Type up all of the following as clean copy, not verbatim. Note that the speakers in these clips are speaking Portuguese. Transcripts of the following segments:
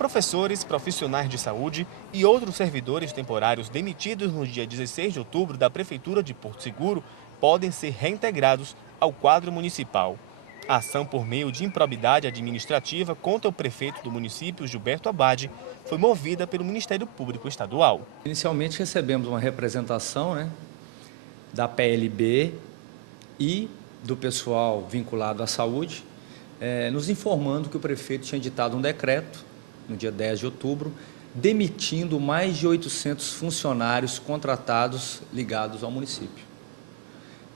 Professores, profissionais de saúde e outros servidores temporários demitidos no dia 16 de outubro da Prefeitura de Porto Seguro podem ser reintegrados ao quadro municipal. A ação por meio de improbidade administrativa contra o prefeito do município, Gilberto Abade, foi movida pelo Ministério Público Estadual. Inicialmente recebemos uma representação, da PLB e do pessoal vinculado à saúde, nos informando que o prefeito tinha editado um decreto, no dia 10 de outubro, demitindo mais de 800 funcionários contratados ligados ao município.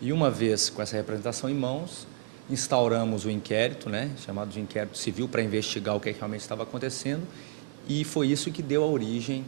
E uma vez com essa representação em mãos, instauramos o inquérito, chamado de inquérito civil, para investigar o que realmente estava acontecendo, e foi isso que deu a origem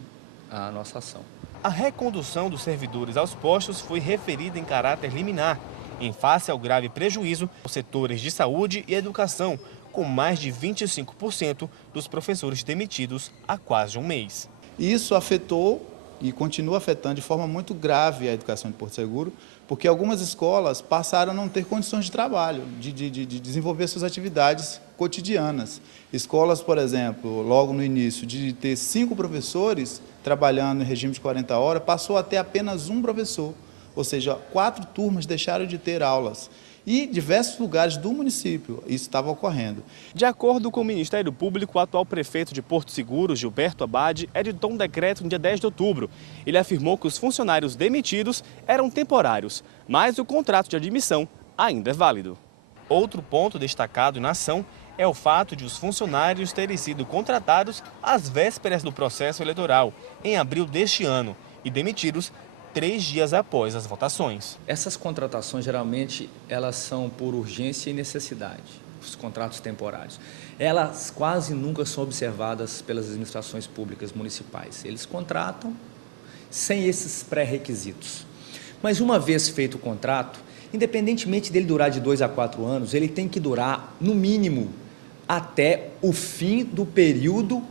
à nossa ação. A recondução dos servidores aos postos foi referida em caráter liminar, em face ao grave prejuízo aos setores de saúde e educação, com mais de 25% dos professores demitidos há quase um mês. Isso afetou e continua afetando de forma muito grave a educação de Porto Seguro, porque algumas escolas passaram a não ter condições de trabalho, de desenvolver suas atividades cotidianas. Escolas, por exemplo, logo no início, de ter 5 professores trabalhando em regime de 40 horas, passou a ter apenas um professor, ou seja, 4 turmas deixaram de ter aulas. E diversos lugares do município isso estava ocorrendo. De acordo com o Ministério Público, o atual prefeito de Porto Seguro, Gilberto Abade, editou um decreto no dia 10 de outubro. Ele afirmou que os funcionários demitidos eram temporários, mas o contrato de admissão ainda é válido. Outro ponto destacado na ação é o fato de os funcionários terem sido contratados às vésperas do processo eleitoral, em abril deste ano, e demitidos 3 dias após as votações. Essas contratações, geralmente, elas são por urgência e necessidade, os contratos temporários. Elas quase nunca são observadas pelas administrações públicas municipais. Eles contratam sem esses pré-requisitos. Mas uma vez feito o contrato, independentemente dele durar de 2 a 4 anos, ele tem que durar, no mínimo, até o fim do período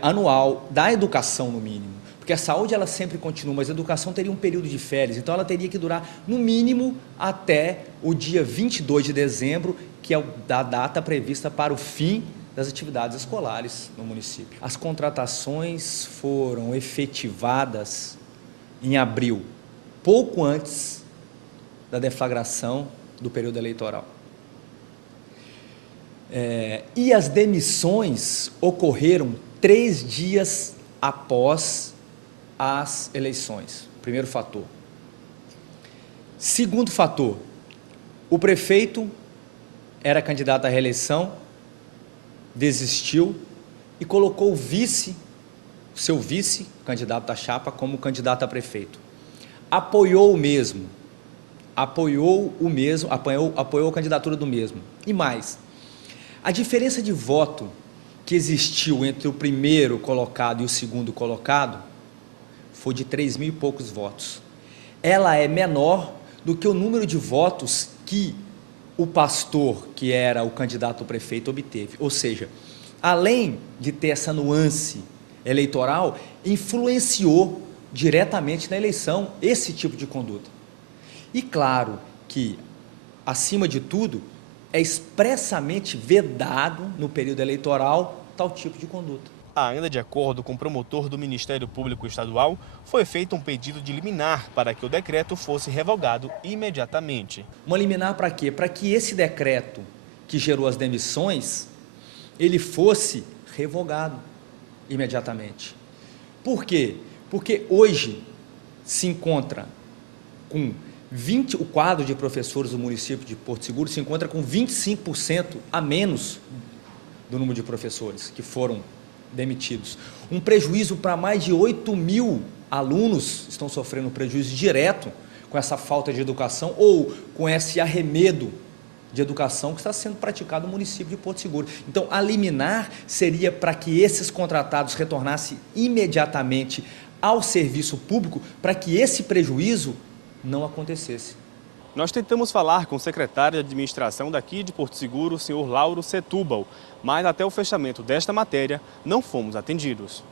anual da educação, no mínimo. Porque a saúde ela sempre continua, mas a educação teria um período de férias, então ela teria que durar no mínimo até o dia 22 de dezembro, que é a data prevista para o fim das atividades escolares no município. As contratações foram efetivadas em abril, pouco antes da deflagração do período eleitoral. E as demissões ocorreram 3 dias após as eleições. Primeiro fator. Segundo fator, o prefeito era candidato à reeleição, desistiu e colocou seu vice, candidato da chapa, como candidato a prefeito. Apoiou a candidatura do mesmo. E mais, a diferença de voto que existiu entre o primeiro colocado e o segundo colocado foi de 3.000 e poucos votos. Ela é menor do que o número de votos que o pastor, que era o candidato ao prefeito, obteve. Ou seja, além de ter essa nuance eleitoral, influenciou diretamente na eleição esse tipo de conduta. E claro que, acima de tudo, é expressamente vedado no período eleitoral tal tipo de conduta. Ainda de acordo com o promotor do Ministério Público Estadual, foi feito um pedido de liminar para que o decreto fosse revogado imediatamente. Uma liminar para quê? Para que esse decreto que gerou as demissões, ele fosse revogado imediatamente. Por quê? Porque hoje se encontra com o quadro de professores do município de Porto Seguro se encontra com 25% a menos do número de professores que foram demitidos. Um prejuízo para mais de 8.000 alunos estão sofrendo prejuízo direto com essa falta de educação ou com esse arremedo de educação que está sendo praticado no município de Porto Seguro. Então, a liminar seria para que esses contratados retornassem imediatamente ao serviço público para que esse prejuízo não acontecesse. Nós tentamos falar com o secretário de administração daqui de Porto Seguro, o senhor Lauro Setúbal, mas até o fechamento desta matéria não fomos atendidos.